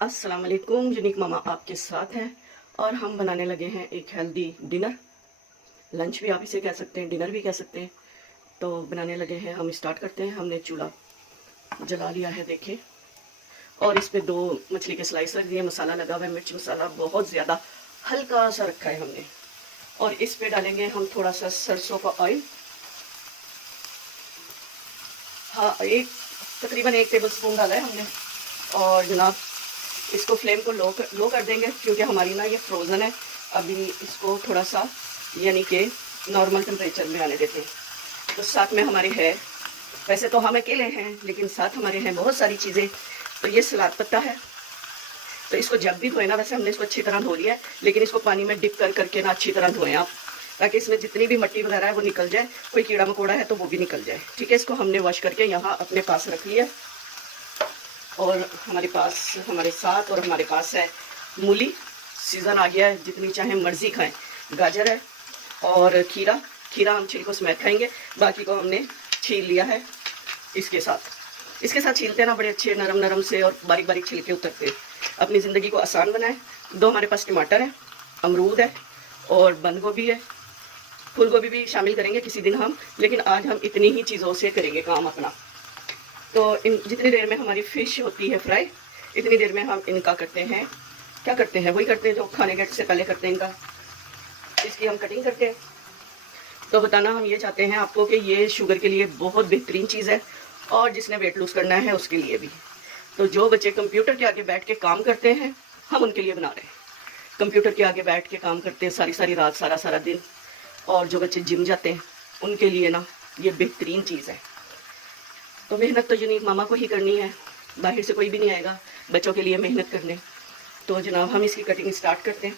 अस्सलाम वालेकुम। यूनिक मामा आपके साथ है और हम बनाने लगे हैं एक हेल्दी डिनर। लंच भी आप इसे कह सकते हैं, डिनर भी कह सकते हैं। तो बनाने लगे हैं, हम स्टार्ट करते हैं। हमने चूल्हा जला लिया है, देखिए। और इस पे 2 मछली के स्लाइस रख दिए। मसाला लगा हुआ है, मिर्च मसाला बहुत ज़्यादा हल्का सा रखा है हमने। और इस पे डालेंगे हम थोड़ा सा सरसों का ऑयल। हाँ, तकरीबन 1 टेबल स्पून डाला है हमने। और जनाब इसको फ्लेम को लो कर देंगे, क्योंकि हमारी ना ये फ्रोज़न है। अभी इसको थोड़ा सा यानी कि नॉर्मल टेम्परेचर में आने देते हैं। तो साथ में हमारे है, वैसे तो हम अकेले हैं, लेकिन साथ हमारे हैं बहुत सारी चीज़ें। तो ये सलाद पत्ता है। तो इसको जब भी धोए ना, वैसे हमने इसको अच्छी तरह धो लिया है, लेकिन इसको पानी में डिप करके ना अच्छी तरह धोएं आप, ताकि इसमें जितनी भी मट्टी वगैरह है वो निकल जाए। कोई कीड़ा मकोड़ा है तो वो भी निकल जाए। ठीक है, इसको हमने वॉश करके यहाँ अपने पास रख लिया। और हमारे साथ हमारे पास है मूली। सीज़न आ गया है, जितनी चाहे मर्ज़ी खाएं। गाजर है और खीरा हम छिलको समेत खाएंगे, बाकी को हमने छील लिया है। इसके साथ छीलते हैं ना, बड़े अच्छे नरम नरम से और बारीक बारीक छिलके उतरते। अपनी ज़िंदगी को आसान बनाएं। 2 हमारे पास टमाटर है, अमरूद है और बंद गोभी है। फूल गोभी भी शामिल करेंगे किसी दिन हम, लेकिन आज हम इतनी ही चीज़ों से करेंगे काम अपना। तो इन जितनी देर में हमारी फ़िश होती है फ्राई, इतनी देर में हम इनका करते हैं, क्या करते हैं, वही करते हैं जो खाने के से पहले करते हैं। इसकी हम कटिंग करते हैं। तो बताना हम ये चाहते हैं आपको कि ये शुगर के लिए बहुत बेहतरीन चीज़ है, और जिसने वेट लूज़ करना है उसके लिए भी। तो जो बच्चे कंप्यूटर के आगे बैठ के काम करते हैं, हम उनके लिए बना रहे हैं। कंप्यूटर के आगे बैठ के काम करते हैं सारी सारी रात, सारा दिन। और जो बच्चे जिम जाते हैं, उनके लिए ना ये बेहतरीन चीज़ है। तो मेहनत तो यूनिक मामा को ही करनी है, बाहर से कोई भी नहीं आएगा बच्चों के लिए मेहनत करने। तो जनाब हम इसकी कटिंग स्टार्ट करते हैं।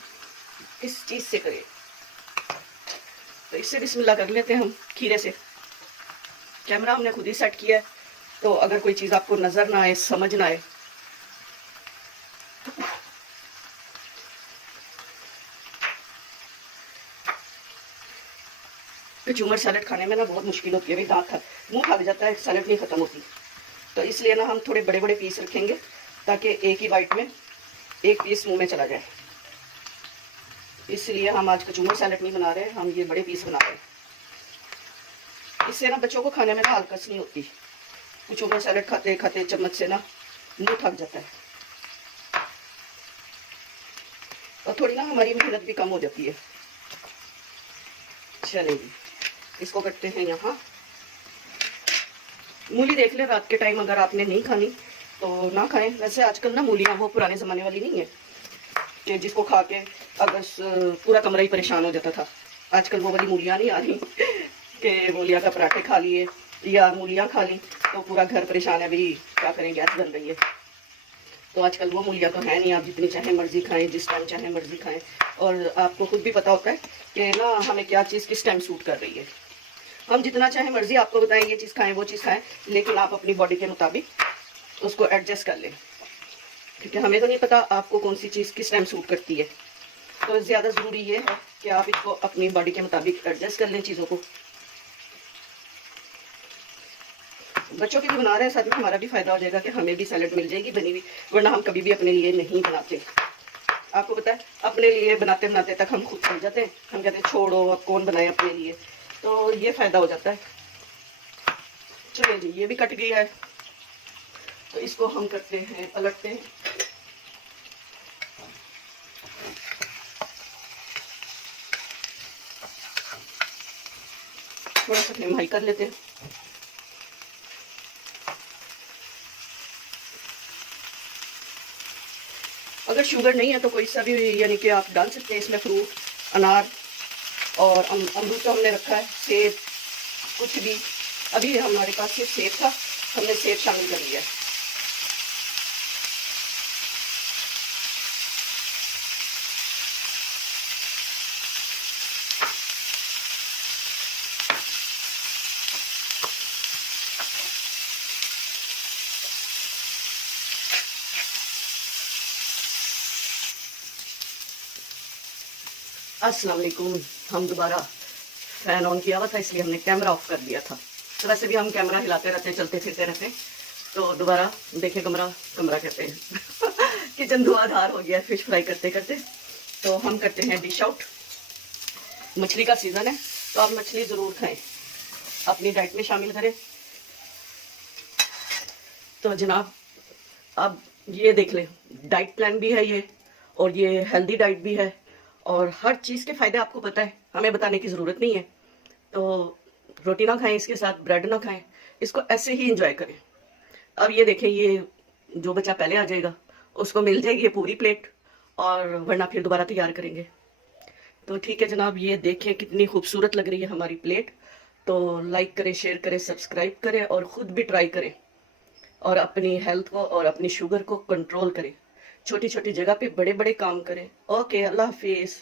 किस चीज़ से करें, तो इससे बिस्मिल्लाह कर लेते हैं हम, खीरे से। कैमरा हमने खुद ही सेट किया है, तो अगर कोई चीज़ आपको नज़र ना आए, समझ ना आए, कचूमर सैलेड खाने में ना बहुत मुश्किल होती है। भाई मुंह थक जाता है, सैलेड नहीं ख़त्म होती। तो इसलिए ना हम थोड़े बड़े बड़े पीस रखेंगे, ताकि एक ही बाइट में एक पीस मुंह में चला जाए। इसलिए हम आज कचूमर सैलेड नहीं बना रहे, हम ये बड़े पीस बना रहे हैं। इससे ना बच्चों को खाने में ना हल्कस नहीं होती। कचूमर सैलेड खाते खाते चम्मच से ना मुंह थक जाता है, और थोड़ी ना हमारी मेहनत भी कम हो जाती है। चलेगी, इसको करते हैं यहाँ। मूली देख ले, रात के टाइम अगर आपने नहीं खानी तो ना खाएं। वैसे आजकल ना मूलियाँ वो पुराने ज़माने वाली नहीं है कि जिसको खा के अगर पूरा कमरा ही परेशान हो जाता था। आजकल वो वाली मूलियाँ नहीं आ रही कि मूलियाँ का पराठे खा लिए या मूलियाँ खा ली तो पूरा घर परेशान है, भाई क्या करें, गैस बन रही है। तो आजकल वो मूलियाँ तो है नहीं, आप जितनी चाहे मर्ज़ी खाएं, जिस टाइम चाहे मर्ज़ी खाएं। और आपको खुद भी पता होता है कि ना हमें क्या चीज़ किस टाइम सूट कर रही है। हम जितना चाहे मर्ज़ी आपको बताएं ये चीज़ खाएं, वो चीज़ खाएं, लेकिन आप अपनी बॉडी के मुताबिक उसको एडजस्ट कर लें, क्योंकि हमें तो नहीं पता आपको कौन सी चीज़ किस टाइम सूट करती है। तो ज़्यादा ज़रूरी ये है कि आप इसको अपनी बॉडी के मुताबिक एडजस्ट कर लें चीज़ों को। बच्चों के लिए बना रहे हैं, साथ में हमारा भी फ़ायदा हो जाएगा कि हमें भी सैलेड मिल जाएगी बनी हुई, वरना हम कभी भी अपने लिए नहीं बनाते। आपको पता है, अपने लिए बनाते बनाते तक हम खुद थक जाते हैं। हम कहते हैं छोड़ो, अब कौन बनाए अपने लिए। तो ये फ़ायदा हो जाता है। चलिए जी, ये भी कट गया है, तो इसको हम करते हैं, पलटते हैं। थोड़ा सा फ्लेम हाई कर लेते हैं। अगर शुगर नहीं है तो कोई सा भी यानी कि आप डाल सकते हैं इसमें फ्रूट, अनार और अमरूद तो हमने रखा है, सेब, कुछ भी। अभी हमारे पास ये सेब था, हमने सेब शामिल कर लिया है। अस्सलाम वालेकुम। हम दोबारा फ़ैन ऑन किया हुआ था, इसलिए हमने कैमरा ऑफ कर दिया था। तो वैसे भी हम कैमरा हिलाते रहते हैं, चलते फिरते रहते हैं। तो दोबारा देखें, कमरा कहते हैं किचन धुआंधार हो गया फिश फ्राई करते करते। तो हम करते हैं डिश आउट। मछली का सीजन है तो आप मछली ज़रूर खाएं, अपनी डाइट में शामिल करें। तो जनाब अब ये देख लें, डाइट प्लान भी है ये, और ये हेल्दी डाइट भी है, और हर चीज़ के फ़ायदे आपको पता है, हमें बताने की ज़रूरत नहीं है। तो रोटी ना खाएं, इसके साथ ब्रेड ना खाएं, इसको ऐसे ही इंजॉय करें। अब ये देखें, ये जो बच्चा पहले आ जाएगा उसको मिल जाएगी ये पूरी प्लेट, और वरना फिर दोबारा तैयार करेंगे। तो ठीक है जनाब, ये देखें कितनी खूबसूरत लग रही है हमारी प्लेट। तो लाइक करें, शेयर करें, सब्सक्राइब करें, और ख़ुद भी ट्राई करें, और अपनी हेल्थ को और अपनी शुगर को कंट्रोल करें। छोटी छोटी जगह पे बड़े बड़े काम करें। ओके, अल्लाह हाफिज़।